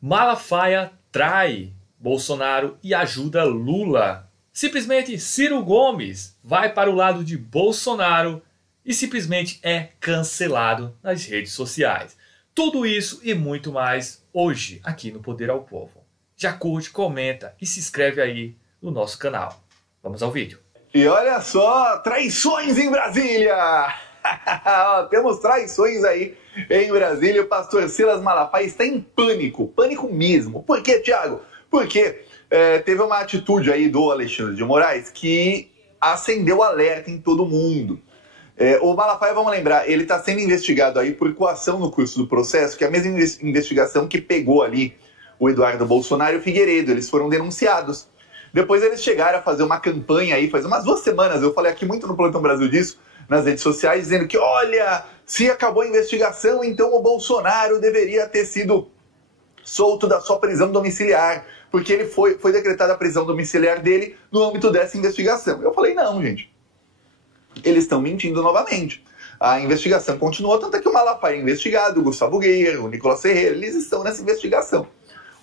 Malafaia trai Bolsonaro e ajuda Lula. Simplesmente Ciro Gomes vai para o lado de Bolsonaro e simplesmente é cancelado nas redes sociais. Tudo isso e muito mais hoje aqui no Poder ao Povo. Já curte, comenta e se inscreve aí no nosso canal. Vamos ao vídeo. E olha só, traições em Brasília! Temos traições aí em Brasília. O pastor Silas Malafaia está em pânico, pânico mesmo. Por quê, Thiago? Porque teve uma atitude aí do Alexandre de Moraes que acendeu alerta em todo mundo. O Malafaia, vamos lembrar, ele está sendo investigado aí por coação no curso do processo, que é a mesma investigação que pegou ali o Eduardo Bolsonaro e o Figueiredo. Eles foram denunciados. Depois eles chegaram a fazer uma campanha aí, faz umas 2 semanas, eu falei aqui muito no Plantão Brasil disso, nas redes sociais, dizendo que, olha, se acabou a investigação, então o Bolsonaro deveria ter sido solto da sua prisão domiciliar, porque ele foi decretada a prisão domiciliar dele no âmbito dessa investigação. Eu falei, não, gente, eles estão mentindo novamente. A investigação continuou, tanto é que o Malafaia é investigado, o Gustavo Geyer, o Nicolas Ferreira, eles estão nessa investigação.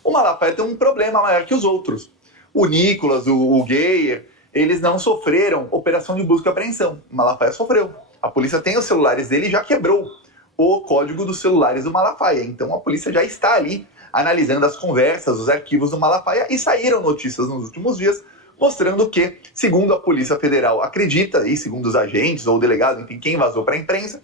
O Malafaia tem um problema maior que os outros. O Nicolas, o Geyer, eles não sofreram operação de busca e apreensão. O Malafaia sofreu. A polícia tem os celulares dele e já quebrou o código dos celulares do Malafaia. Então a polícia já está ali analisando as conversas, os arquivos do Malafaia, e saíram notícias nos últimos dias mostrando que, segundo a Polícia Federal acredita, e segundo os agentes ou o delegado, enfim, quem vazou para a imprensa,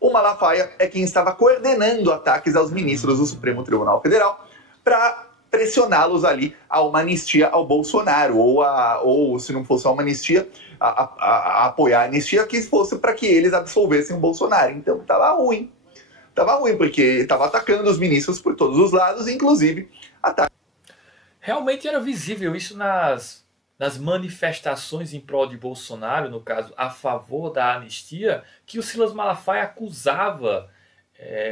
o Malafaia é quem estava coordenando ataques aos ministros do Supremo Tribunal Federal para pressioná-los ali a uma anistia ao Bolsonaro, ou se não fosse uma anistia, a apoiar a anistia, que fosse para que eles absolvessem o Bolsonaro. Então estava ruim. Estava ruim, porque estava atacando os ministros por todos os lados, inclusive ataque. Realmente era visível isso nas manifestações em prol de Bolsonaro, no caso, a favor da anistia, que o Silas Malafaia acusava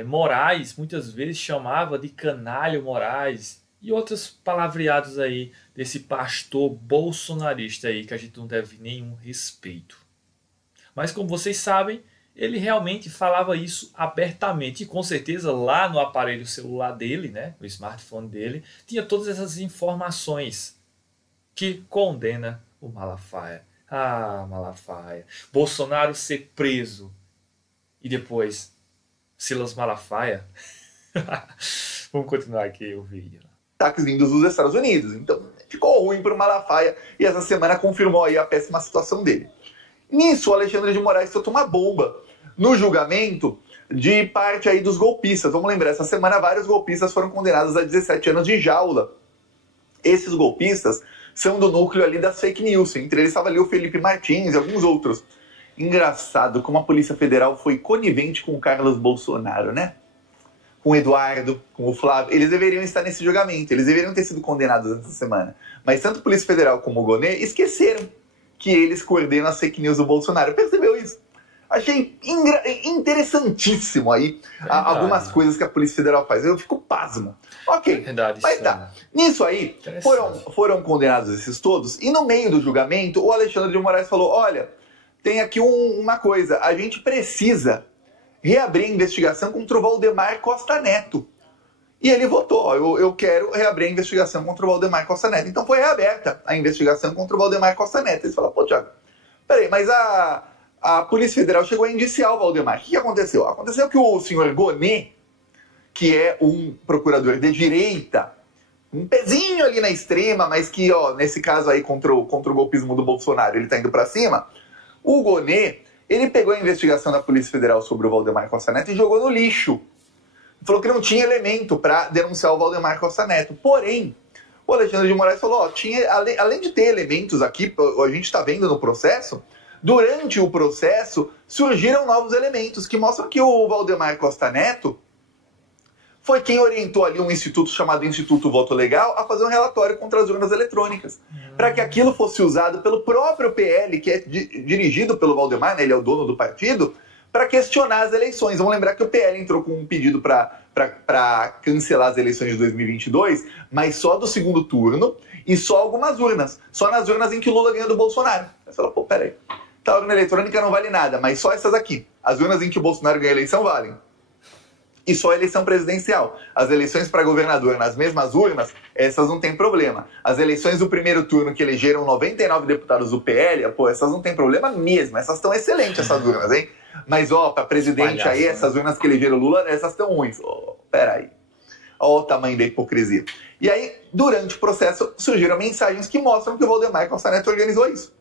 Moraes, muitas vezes chamava de canalha Moraes, e outros palavreados aí desse pastor bolsonarista aí, que a gente não deve nenhum respeito. Mas como vocês sabem, ele realmente falava isso abertamente, e com certeza lá no aparelho celular dele, né, no smartphone dele, tinha todas essas informações que condena o Malafaia. Ah, Malafaia. Bolsonaro ser preso e depois Silas Malafaia. Vamos continuar aqui o vídeo. Ataques vindos dos Estados Unidos. Então ficou ruim para o Malafaia e essa semana confirmou aí a péssima situação dele. Nisso, o Alexandre de Moraes soltou uma bomba no julgamento de parte aí dos golpistas. Vamos lembrar, essa semana vários golpistas foram condenados a 17 anos de jaula. Esses golpistas são do núcleo ali das fake news. Entre eles estava ali o Felipe Martins e alguns outros. Engraçado como a Polícia Federal foi conivente com o Carlos Bolsonaro, né? Com o Eduardo, com o Flávio. Eles deveriam estar nesse julgamento. Eles deveriam ter sido condenados essa semana. Mas tanto a Polícia Federal como o Gonê esqueceram que eles coordenam as fake news do Bolsonaro. Percebeu isso? Achei interessantíssimo aí algumas coisas que a Polícia Federal faz. Eu fico pasmo. Ok, verdade, mas tá. Nisso aí, foram condenados esses todos. E no meio do julgamento, o Alexandre de Moraes falou, olha, tem aqui uma coisa. A gente precisa reabrir a investigação contra o Valdemar Costa Neto. E ele votou, eu quero reabrir a investigação contra o Valdemar Costa Neto. Então foi reaberta a investigação contra o Valdemar Costa Neto. Eles falaram, pô, Thiago, peraí, mas a Polícia Federal chegou a indiciar o Valdemar. O que aconteceu? Aconteceu que o senhor Gonê, que é um procurador de direita, um pezinho ali na extrema, mas que, ó, nesse caso aí, contra o golpismo do Bolsonaro, ele tá indo pra cima, o Gonê, ele pegou a investigação da Polícia Federal sobre o Valdemar Costa Neto e jogou no lixo. Falou que não tinha elemento para denunciar o Valdemar Costa Neto. Porém, o Alexandre de Moraes falou, ó, além de ter elementos aqui, a gente está vendo no processo, durante o processo surgiram novos elementos que mostram que o Valdemar Costa Neto foi quem orientou ali um instituto chamado Instituto Voto Legal a fazer um relatório contra as urnas eletrônicas, para que aquilo fosse usado pelo próprio PL, que é dirigido pelo Valdemar, né, ele é o dono do partido, para questionar as eleições. Vamos lembrar que o PL entrou com um pedido para cancelar as eleições de 2022, mas só do segundo turno e só algumas urnas. Só nas urnas em que o Lula ganhou do Bolsonaro. Você fala, pô, peraí, a urna eletrônica não vale nada, mas só essas aqui. As urnas em que o Bolsonaro ganha a eleição valem. e só a eleição presidencial. As eleições para governador nas mesmas urnas, essas não tem problema. As eleições do primeiro turno que elegeram 99 deputados do PL, pô, essas não tem problema mesmo. Essas estão excelentes, essas urnas, hein? Mas, ó, para presidente aí, essas urnas que elegeram Lula, essas estão ruins. Peraí. Olha o tamanho da hipocrisia. E aí, durante o processo, surgiram mensagens que mostram que o Valdemar Costa Neto organizou isso.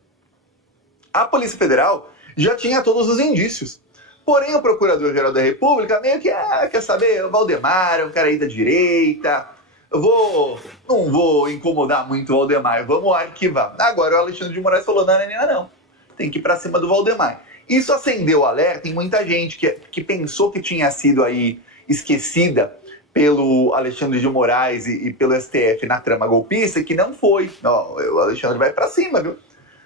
A Polícia Federal já tinha todos os indícios. Porém, o Procurador-Geral da República meio que, quer saber, o Valdemar é um cara aí da direita, não vou incomodar muito o Valdemar, vamos arquivar. Agora o Alexandre de Moraes falou, não, tem que ir pra cima do Valdemar. Isso acendeu o alerta em muita gente que pensou que tinha sido aí esquecida pelo Alexandre de Moraes e pelo STF na trama golpista, que não foi. O Alexandre vai pra cima, viu?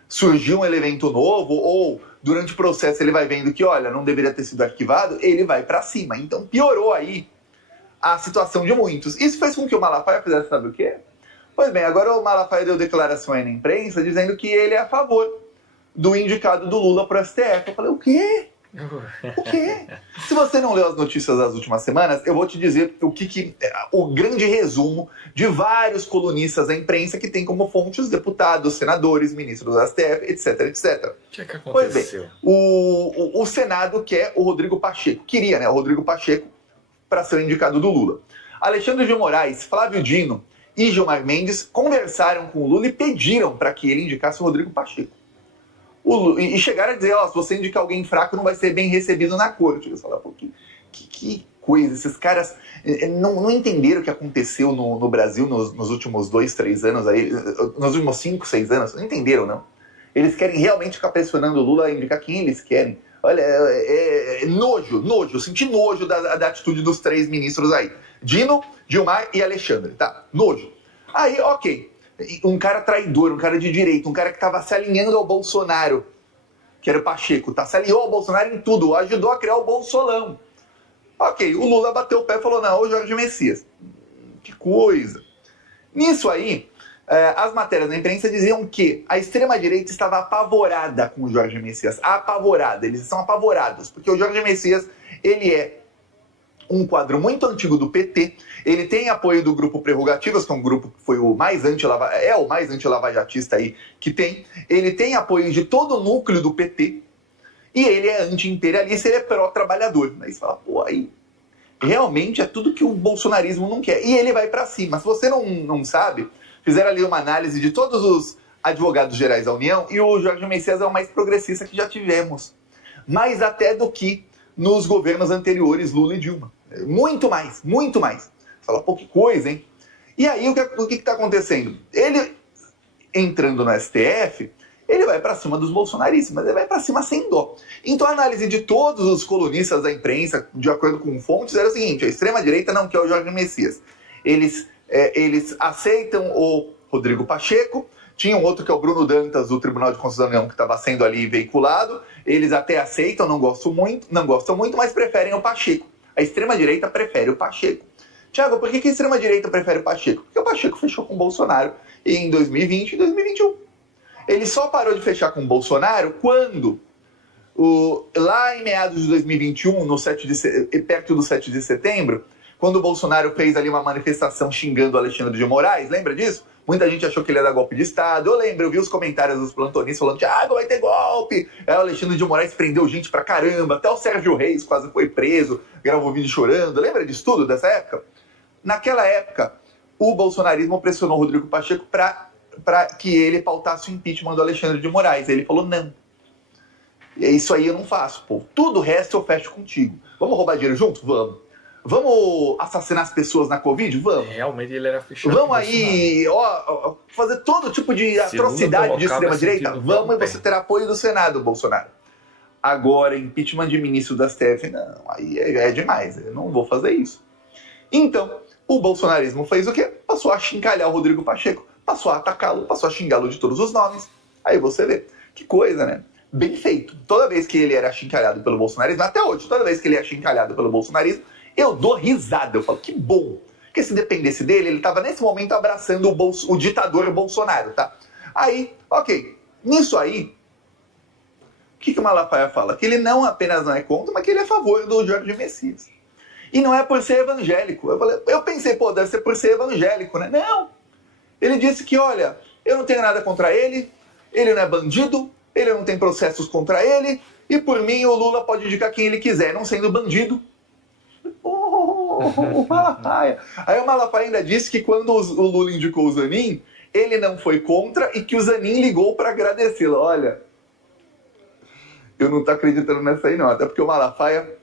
Surgiu um evento novo, ou durante o processo ele vai vendo que, olha, não deveria ter sido arquivado, ele vai pra cima. Então piorou aí a situação de muitos. Isso fez com que o Malafaia fizesse sabe o quê? Pois bem, agora o Malafaia deu declaração aí na imprensa dizendo que ele é a favor do indicado do Lula pro STF. Eu falei, o quê? O quê? Se você não leu as notícias das últimas semanas, eu vou te dizer o grande resumo de vários colunistas da imprensa que tem como fonte os deputados, senadores, ministros do STF, etc, etc. O que aconteceu? Pois bem, o Senado quer o Rodrigo Pacheco. Queria, né? O Rodrigo Pacheco para ser o indicado do Lula. Alexandre de Moraes, Flávio Dino e Gilmar Mendes conversaram com o Lula e pediram para que ele indicasse o Rodrigo Pacheco. E chegaram a dizer, se você indicar alguém fraco não vai ser bem recebido na corte. Eu falei, pô, que coisa, esses caras não entenderam o que aconteceu no Brasil nos últimos 2, 3 anos, aí, nos últimos 5, 6 anos, não entenderam, não. Eles querem realmente ficar pressionando o Lula a indicar quem eles querem. Olha, nojo, eu senti nojo da atitude dos 3 ministros aí. Dino, Gilmar e Alexandre, tá? Nojo. Aí, ok. Um cara traidor, um cara de direita, um cara que estava se alinhando ao Bolsonaro, que era o Pacheco, tá? Se alinhou ao Bolsonaro em tudo, ajudou a criar o Bolsolão. Ok, o Lula bateu o pé e falou, não, ô Jorge Messias, que coisa. Nisso aí, as matérias da imprensa diziam que a extrema-direita estava apavorada com o Jorge Messias, apavorada, eles estão apavorados, porque o Jorge Messias, ele é um quadro muito antigo do PT, ele tem apoio do Grupo Prerrogativas, que é um grupo que foi o mais anti-lavajatista aí que tem, ele tem apoio de todo o núcleo do PT, e ele é anti-imperialista, ele é pró-trabalhador. Aí você fala, pô, aí realmente é tudo que o bolsonarismo não quer, e ele vai pra cima. Se você não sabe, fizeram ali uma análise de todos os advogados gerais da União, e o Jorge Messias é o mais progressista que já tivemos, mais até do que nos governos anteriores, Lula e Dilma. Muito mais, muito mais. Fala, pô, que coisa, hein? E aí, o que está acontecendo? Ele, entrando no STF, ele vai para cima dos bolsonaristas, mas ele vai para cima sem dó. Então, a análise de todos os colunistas da imprensa, de acordo com fontes, era o seguinte, a extrema-direita não quer o Jorge Messias. Eles aceitam o Rodrigo Pacheco, tinha um outro que é o Bruno Dantas, do Tribunal de Contas da União, que estava sendo ali veiculado. Eles até aceitam, não gostam muito, mas preferem o Pacheco. A extrema-direita prefere o Pacheco. Tiago, por que a extrema-direita prefere o Pacheco? Porque o Pacheco fechou com o Bolsonaro em 2020 e 2021. Ele só parou de fechar com o Bolsonaro quando, lá em meados de 2021, perto do 7 de setembro, quando o Bolsonaro fez ali uma manifestação xingando o Alexandre de Moraes, lembra disso? Muita gente achou que ele ia dar golpe de Estado. Eu vi os comentários dos plantonistas falando, Thiago, vai ter golpe. Aí o Alexandre de Moraes prendeu gente pra caramba. Até o Sérgio Reis quase foi preso, gravou vídeo chorando. Lembra disso tudo, dessa época? Naquela época, o bolsonarismo pressionou o Rodrigo Pacheco para que ele pautasse o impeachment do Alexandre de Moraes. Ele falou, não. Isso aí eu não faço, pô. Tudo o resto eu fecho contigo. Vamos roubar dinheiro junto? Vamos. Vamos assassinar as pessoas na Covid? Vamos. Realmente ele era fechado. Vamos aí, fazer todo tipo de atrocidade de extrema-direita? Vamos, e você terá apoio do Senado, Bolsonaro. Agora, impeachment de ministro da STF, não, aí é demais, eu não vou fazer isso. Então, o bolsonarismo fez o quê? Passou a chincalhar o Rodrigo Pacheco, passou a atacá-lo, passou a xingá-lo de todos os nomes. Aí você vê, que coisa, né? Bem feito. Toda vez que ele era achincalhado pelo bolsonarismo, até hoje, toda vez que ele é achincalhado pelo bolsonarismo, eu dou risada, eu falo, que bom. Porque se dependesse dele, ele estava nesse momento abraçando o ditador Bolsonaro, tá? Aí, ok. Nisso aí, o que o Malafaia fala? Que ele não apenas não é contra, mas que ele é a favor do Jorge Messias. E não é por ser evangélico. Eu pensei, pô, deve ser por ser evangélico, né? Não. Ele disse que, olha, eu não tenho nada contra ele não é bandido, ele não tem processos contra ele, e por mim o Lula pode indicar quem ele quiser, não sendo bandido. O Malafaia. Aí o Malafaia ainda disse que quando o Lula indicou o Zanin, ele não foi contra e que o Zanin ligou para agradecê-lo. Olha, eu não tô acreditando nessa aí não, até porque o Malafaia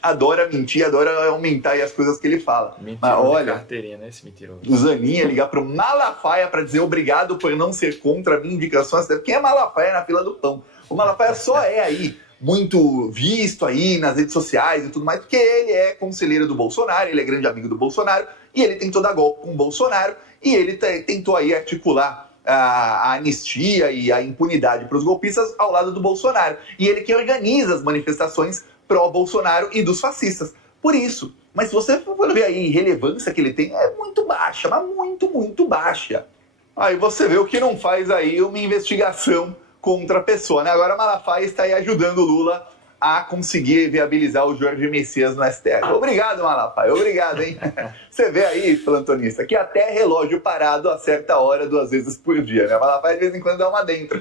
adora mentir, adora aumentar aí as coisas que ele fala. Mentiroso. Mas olha, carteirinha, né, esse mentiroso. O Zanin ia ligar pro Malafaia para dizer obrigado por não ser contra a minha indicação. Quem é Malafaia na fila do pão? O Malafaia só é aí muito visto aí nas redes sociais e tudo mais, porque ele é conselheiro do Bolsonaro, ele é grande amigo do Bolsonaro, e ele tentou dar golpe com o Bolsonaro, e ele tentou aí articular a anistia e a impunidade para os golpistas ao lado do Bolsonaro. E ele que organiza as manifestações pró-Bolsonaro e dos fascistas. Por isso. Mas se você for ver aí a relevância que ele tem, é muito baixa, mas muito, muito baixa. Aí você vê o que não faz aí uma investigação contra a pessoa, né? Agora Malafaia está aí ajudando o Lula a conseguir viabilizar o Jorge Messias no STF. Obrigado, Malafaia. Obrigado, hein? Você vê aí, plantonista, que até relógio parado acerta a hora 2 vezes por dia, né? Malafaia de vez em quando dá uma dentro.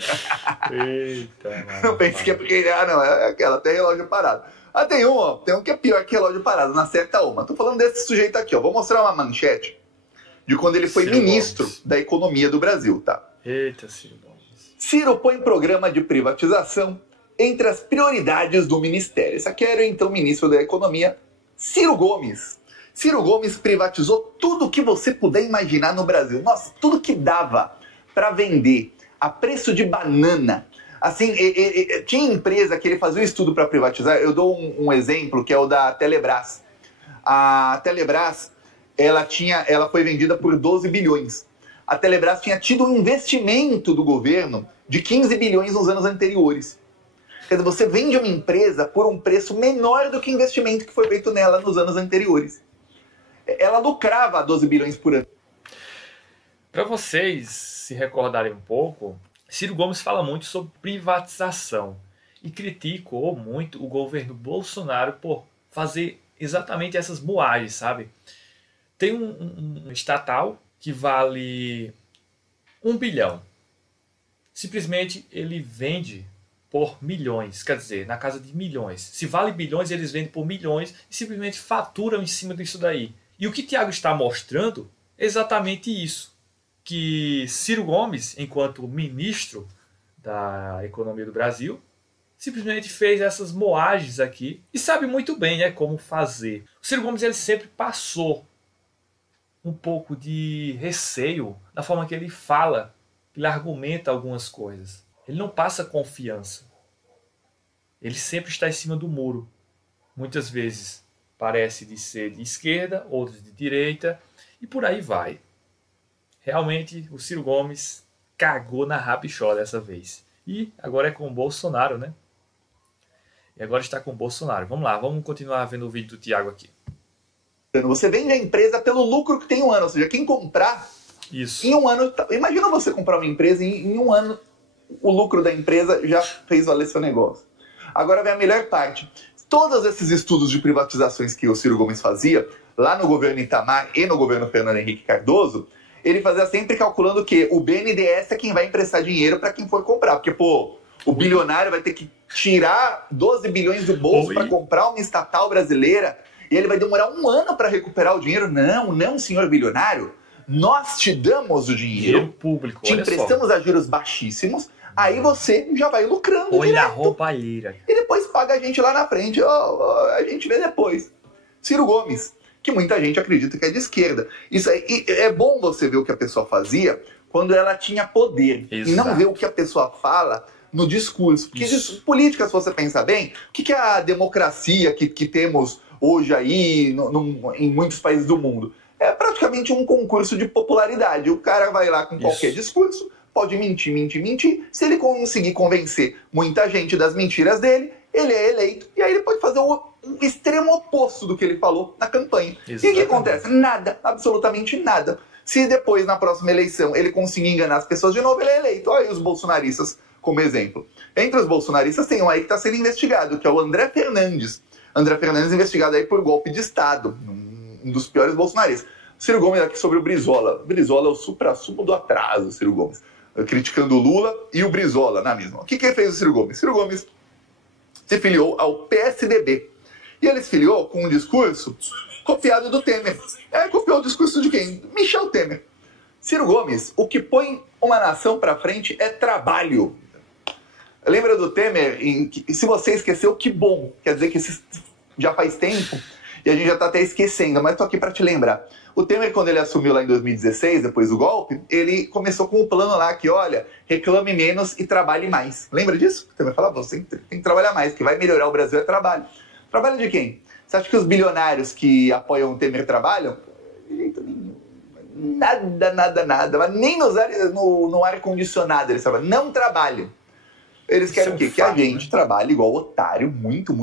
Eita, mano. Não pense que é porque... não, é aquela, até relógio parado. Ah, tem um que é pior que relógio parado, não acerta uma. Tô falando desse sujeito aqui, ó. Vou mostrar uma manchete de quando ele foi ministro da Economia do Brasil, tá? Eita, Ciro Gomes. Ciro põe programa de privatização entre as prioridades do Ministério. Esse aqui era, então, o ministro da Economia, Ciro Gomes. Ciro Gomes privatizou tudo que você puder imaginar no Brasil. Nossa, tudo que dava para vender a preço de banana. Assim, tinha empresa que ele fazia um estudo para privatizar. Eu dou um exemplo, que é o da Telebrás. A Telebrás, ela foi vendida por 12 bilhões. A Telebrás tinha tido um investimento do governo de 15 bilhões nos anos anteriores. Quer dizer, você vende uma empresa por um preço menor do que o investimento que foi feito nela nos anos anteriores. Ela lucrava 12 bilhões por ano. Para vocês se recordarem um pouco, Ciro Gomes fala muito sobre privatização e criticou muito o governo Bolsonaro por fazer exatamente essas moagens, sabe? Tem um estatal que vale 1 bilhão. Simplesmente ele vende por milhões, quer dizer, na casa de milhões. Se vale bilhões, eles vendem por milhões e simplesmente faturam em cima disso daí. E o que Thiago está mostrando é exatamente isso. Que Ciro Gomes, enquanto ministro da Economia do Brasil, simplesmente fez essas moagens aqui e sabe muito bem, né, como fazer. O Ciro Gomes ele sempre passou um pouco de receio na forma que ele fala, que ele argumenta algumas coisas. Ele não passa confiança. Ele sempre está em cima do muro. Muitas vezes parece de ser de esquerda, outras de direita e por aí vai. Realmente o Ciro Gomes cagou na rabichola dessa vez. E agora é com o Bolsonaro, né? E agora está com o Bolsonaro. Vamos lá, vamos continuar vendo o vídeo do Thiago aqui. Você vende a empresa pelo lucro que tem um ano. Ou seja, quem comprar Isso. em um ano... Imagina você comprar uma empresa e em um ano o lucro da empresa já fez valer seu negócio. Agora vem a melhor parte. Todos esses estudos de privatizações que o Ciro Gomes fazia, lá no governo Itamar e no governo Fernando Henrique Cardoso, ele fazia sempre calculando que o BNDES é quem vai emprestar dinheiro para quem for comprar. Porque, pô, o bilionário vai ter que tirar 12 bilhões do bolso para comprar uma estatal brasileira e ele vai demorar um ano para recuperar o dinheiro. Não, senhor bilionário. Nós te damos o dinheiro público, te emprestamos a juros baixíssimos, aí você já vai lucrando olha direto. A roubalheira. E depois paga a gente lá na frente. A gente vê depois. Ciro Gomes, que muita gente acredita que é de esquerda. Isso aí, é bom você ver o que a pessoa fazia quando ela tinha poder. Exato. E não ver o que a pessoa fala no discurso. Porque política, se você pensar bem, o que é a democracia que temos hoje aí em muitos países do mundo? É praticamente um concurso de popularidade. O cara vai lá com qualquer discurso, pode mentir. Se ele conseguir convencer muita gente das mentiras dele, ele é eleito. E aí ele pode fazer o extremo oposto do que ele falou na campanha. Exatamente. E o que acontece? Nada, absolutamente nada. Se depois, na próxima eleição, ele conseguir enganar as pessoas de novo, ele é eleito. Olha aí os bolsonaristas como exemplo. Entre os bolsonaristas tem um aí que está sendo investigado, que é o André Fernandes. André Fernandes investigado aí por golpe de Estado, um dos piores bolsonaristas. Ciro Gomes aqui sobre o Brizola. Brizola é o suprassumo do atraso, Ciro Gomes. Criticando o Lula e o Brizola na mesma. O que fez o Ciro Gomes? Ciro Gomes se filiou ao PSDB. E ele se filiou com um discurso copiado do Temer. Copiou o discurso de quem? Michel Temer. Ciro Gomes, o que põe uma nação para frente é trabalho. Lembra do Temer? Se você esqueceu, que bom. Quer dizer que já faz tempo e a gente já está até esquecendo, mas estou aqui para te lembrar. O Temer, quando ele assumiu lá em 2016, depois do golpe, ele começou com um plano lá que, olha, reclame menos e trabalhe mais. Lembra disso? O Temer falava, você tem que trabalhar mais, que vai melhorar o Brasil é trabalho. Trabalho de quem? Você acha que os bilionários que apoiam o Temer trabalham? De jeito nenhum. Nada. Mas nem no ar-condicionado eles trabalham. Não trabalham. Eles querem o quê? Que a gente trabalhe igual otário, muito,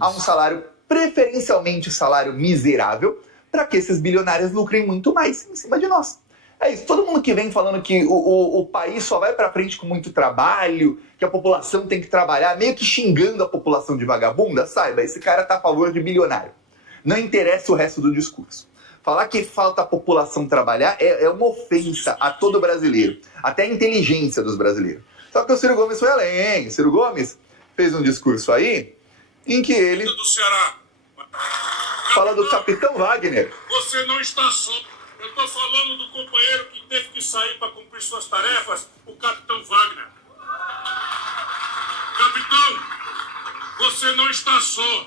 a um salário, preferencialmente salário miserável, para que esses bilionários lucrem muito mais em cima de nós. É isso. Todo mundo que vem falando que o país só vai para frente com muito trabalho, que a população tem que trabalhar, meio que xingando a população de vagabunda, saiba, esse cara tá a favor de bilionário. Não interessa o resto do discurso. Falar que falta a população trabalhar é uma ofensa a todo brasileiro, até a inteligência dos brasileiros. Só que o Ciro Gomes foi além. Ciro Gomes fez um discurso aí em que ele do Ceará fala do Capitão Wagner. Você não está só. Eu estou falando do companheiro que teve que sair para cumprir suas tarefas, o Capitão Wagner. Capitão, você não está só.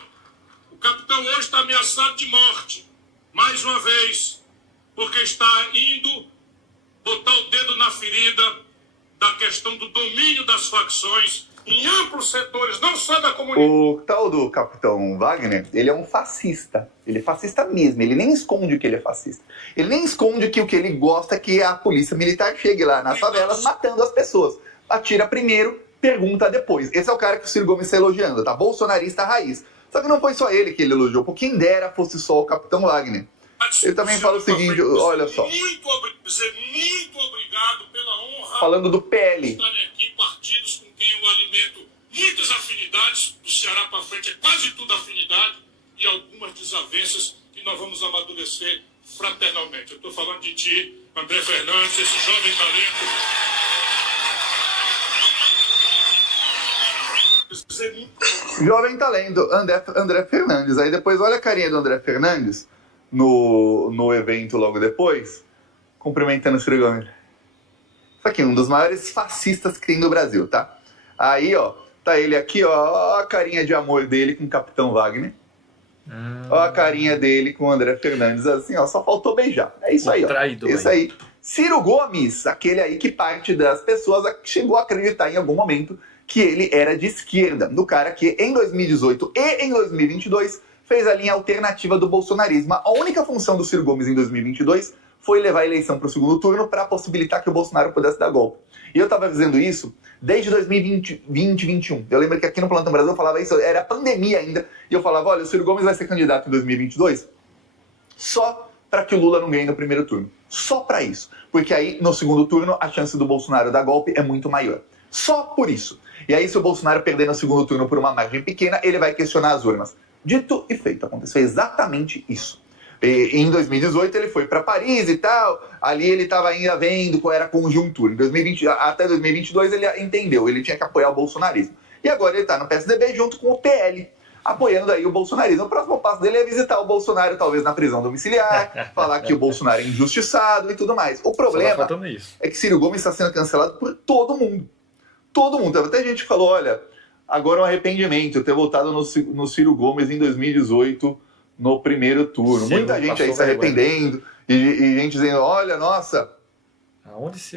O capitão hoje está ameaçado de morte. Mais uma vez. Porque está indo botar o dedo na ferida da questão do domínio das facções em amplos setores, não só da comunidade. O tal do Capitão Wagner, ele é um fascista. Ele é fascista mesmo. Ele nem esconde que ele é fascista. Ele nem esconde que o que ele gosta é que a polícia militar chegue lá nas favelas matando as pessoas. Atira primeiro, pergunta depois. Esse é o cara que o Ciro Gomes está elogiando, tá? Bolsonarista raiz. Só que não foi só ele que ele elogiou, porque quem dera fosse só o Capitão Wagner. Ele também fala o seguinte, olha só. Muito obrigado pela honra. Falando do PL. Estarem aqui partidos com quem eu alimento muitas afinidades. Do Ceará para frente é quase tudo afinidade. E algumas desavenças que nós vamos amadurecer fraternalmente. Eu estou falando de ti, André Fernandes, esse jovem talento. Jovem talento, André Fernandes. Aí depois olha a carinha do André Fernandes no evento logo depois, cumprimentando o Ciro Gomes. Isso aqui, um dos maiores fascistas que tem no Brasil, tá? Aí, ó, tá ele aqui, ó a carinha de amor dele com o Capitão Wagner. Ó a carinha dele com o André Fernandes, assim, ó, só faltou beijar. É isso aí, ó. Traidor, isso aí. Ciro Gomes, aquele aí que parte das pessoas chegou a acreditar em algum momento que ele era de esquerda, do cara que em 2018 e em 2022 fez a linha alternativa do bolsonarismo. A única função do Ciro Gomes em 2022 foi levar a eleição para o segundo turno para possibilitar que o Bolsonaro pudesse dar golpe. E eu estava dizendo isso desde 2020, 2021. Eu lembro que aqui no Plantão Brasil eu falava isso, era pandemia ainda, e eu falava, olha, o Ciro Gomes vai ser candidato em 2022 só para que o Lula não ganhe no primeiro turno. Só para isso. Porque aí, no segundo turno, a chance do Bolsonaro dar golpe é muito maior. Só por isso. E aí, se o Bolsonaro perder no segundo turno por uma margem pequena, ele vai questionar as urnas. Dito e feito, aconteceu exatamente isso. E, em 2018 ele foi para Paris e tal, ali ele estava ainda vendo qual era a conjuntura. Em 2020, até 2022 ele entendeu, ele tinha que apoiar o bolsonarismo. E agora ele está no PSDB junto com o PL, apoiando aí o bolsonarismo. O próximo passo dele é visitar o Bolsonaro, talvez na prisão domiciliar, falar que o Bolsonaro é injustiçado e tudo mais. O problema é que Ciro Gomes está sendo cancelado por todo mundo. Todo mundo. Até gente que falou, olha, agora é um arrependimento eu ter votado no Ciro Gomes em 2018 no primeiro turno. Sim, muita gente aí se arrependendo e gente dizendo, olha, nossa,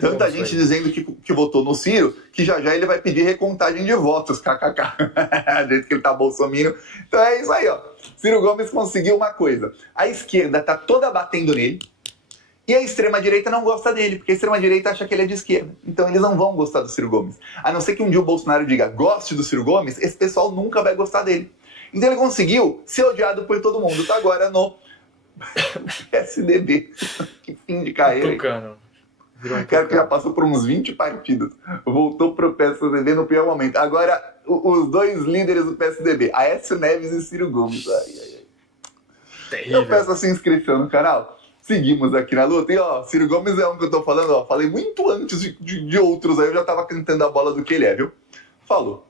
tanta gente dizendo que votou no Ciro que já ele vai pedir recontagem de votos, kkk, do jeito que ele tá bolsominion. Então é isso aí, ó. Ciro Gomes conseguiu uma coisa. A esquerda tá toda batendo nele e a extrema-direita não gosta dele, porque a extrema-direita acha que ele é de esquerda. Então eles não vão gostar do Ciro Gomes. A não ser que um dia o Bolsonaro diga, goste do Ciro Gomes, esse pessoal nunca vai gostar dele. Então ele conseguiu ser odiado por todo mundo. Tá agora no PSDB. Que fim de carreira. O cara que já passou por uns 20 partidos. Voltou pro PSDB no pior momento. Agora os dois líderes do PSDB, Aécio Neves e Ciro Gomes. Terrível. Eu peço a sua inscrição no canal. Seguimos aqui na luta. E ó, Ciro Gomes é um que eu tô falando, ó. Falei muito antes de outros aí, eu já tava cantando a bola do que ele é, viu? Falou.